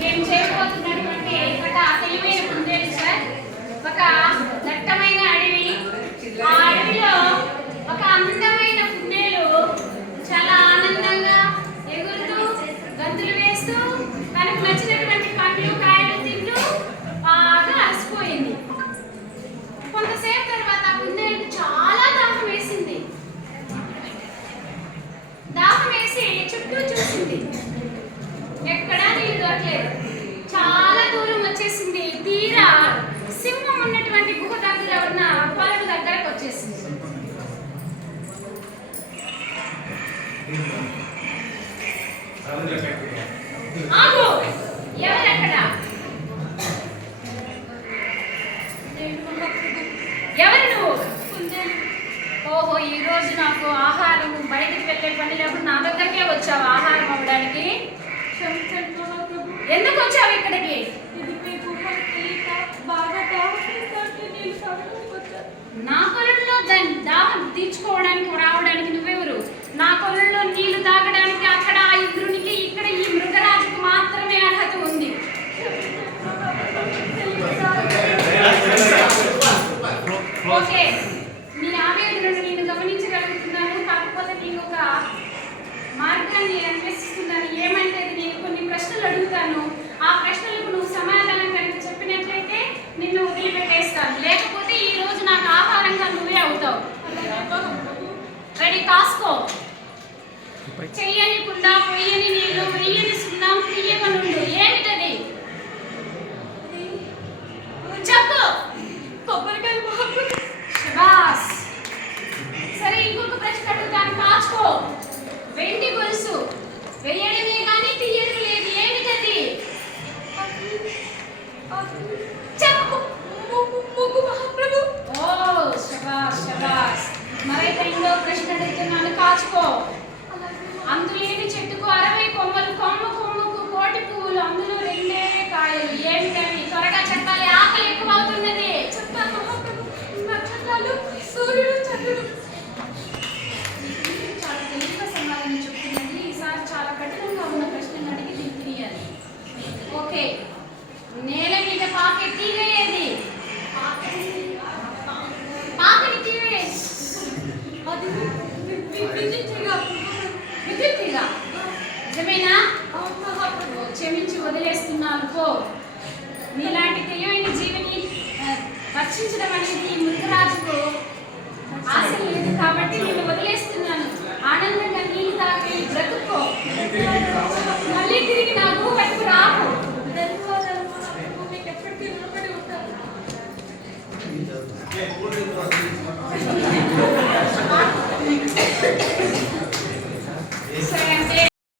మేము చేయబోతున్నటువంటి ఒక తెలివైన కుందేలు సార్. ఒక దట్టమైన అడవి, ఆ అడవిలో ఒక అందమైన కుందేలు చాలా ఆనందంగా ఎగురుతూ గంతులు వేస్తూ తనకు నచ్చినటువంటి పండ్లు కాయలు తింటూ బాగా అలసిపోయింది. కొంతసేపు తర్వాత కుందేలుకు చాలా దాహం వేసింది. దాహం వేసి చుట్టూ చూసింది, ఎక్కడా నీళ్ళు దొరకలేదు. చాలా దూరం వచ్చేసింది. తీరా సింహం ఉన్నటువంటి గుహ దగ్గర ఉన్న పొలం దగ్గరకు వచ్చేసింది. ఆగు, ఎవరెక్కడ? ఎవరు నువ్వు? ఓహో, ఈ రోజు నాకు ఆహారం బయటికి వెళ్ళే పని లేకుండా నా దగ్గరకే వచ్చావు ఆహారం అవ్వడానికి. ఎందుకు వచ్చావు ఇక్కడికి? నా కొలంలో దాహం తీర్చుకోవడానికి రావడానికి నువ్వెవరు? నా కొలంలో నీళ్లు తాగడానికి అక్కడ ఆ ఇంద్రునికి, ఇక్కడ ఈ మృగరాజుకు మాత్రమే అర్హత ఉంది. ఓకే, నీ ఆవేదనను నేను గమనించగలుగుతున్నాను. కాకపోతే నేను ఒక మార్గాన్ని అన్వేషిస్తున్నాను. ఏమంటే నేను కొన్ని ప్రశ్నలు అడుగుతాను. ఆ ప్రశ్నలకు నువ్వు సమాధానం కనుక చెప్పినట్లయితే నిన్ను వదిలిపెట్టేస్తాను. లేకపోతే ఈ రోజు నాకు ఆహారంగా నువ్వే అవుతావు. రెడీ? కాసుకో. చెయ్యని కుండ, పొయ్యని నీళ్లు, వెయ్యని సున్నం, తీయవనుండు. ఏమిటది? చెప్పు. శబాస్. సరే, ఇంకొక ప్రశ్న అడుగుతాను, కాచుకో. వెండి గొలుసు, వెయ్యడమే కానీ తీయడం లేదు. ఏమిటది? చెప్పు. ఓ శబాస్ శబాస్. మరైతే ఇంకో ప్రశ్న అడుగుతున్నాను, కాచుకో. అందులేని చెట్టుకు 60 కొమ్మలు, కొమ్మ కొమ్మకు 1,000,000 పువ్వులు, అందులో 2 కాయలు. ఏమిటవి? త్వరగా చెప్పాలి, ఆకలి ఎక్కువ అవుతున్నది. చెప్తాను మహాప్రభు. నక్షత్రాలు, సూర్యుడు, చంద్రుడు. చాలా తెలివిగా సమాధానం చెప్తున్నది. ఈసారి చాలా కఠినంగా ఉన్న ప్రశ్నలు అడిగి దీన్ని తెలియాలి. ఓకే, నేల మీద పాకే తీగ ఏది? పాకని తీగ విద్యుత్ తీగ. నిజమేనా? క్షమించి వదిలేస్తున్నాను పో. నీలాంటి తెలివైన జీవిని రక్షించడం అనేది ఈ మృగరాజుకు ఆశ లేదు కాబట్టి నేను వదిలేస్తున్నాను. ఆనందంగా నీళ్ళు తాగి బ్రతుక్కో. మళ్ళీ తిరిగి నా భూ వైపు రాకు. మీకు ఎప్పటికీ రుణపడి ఉంటాను.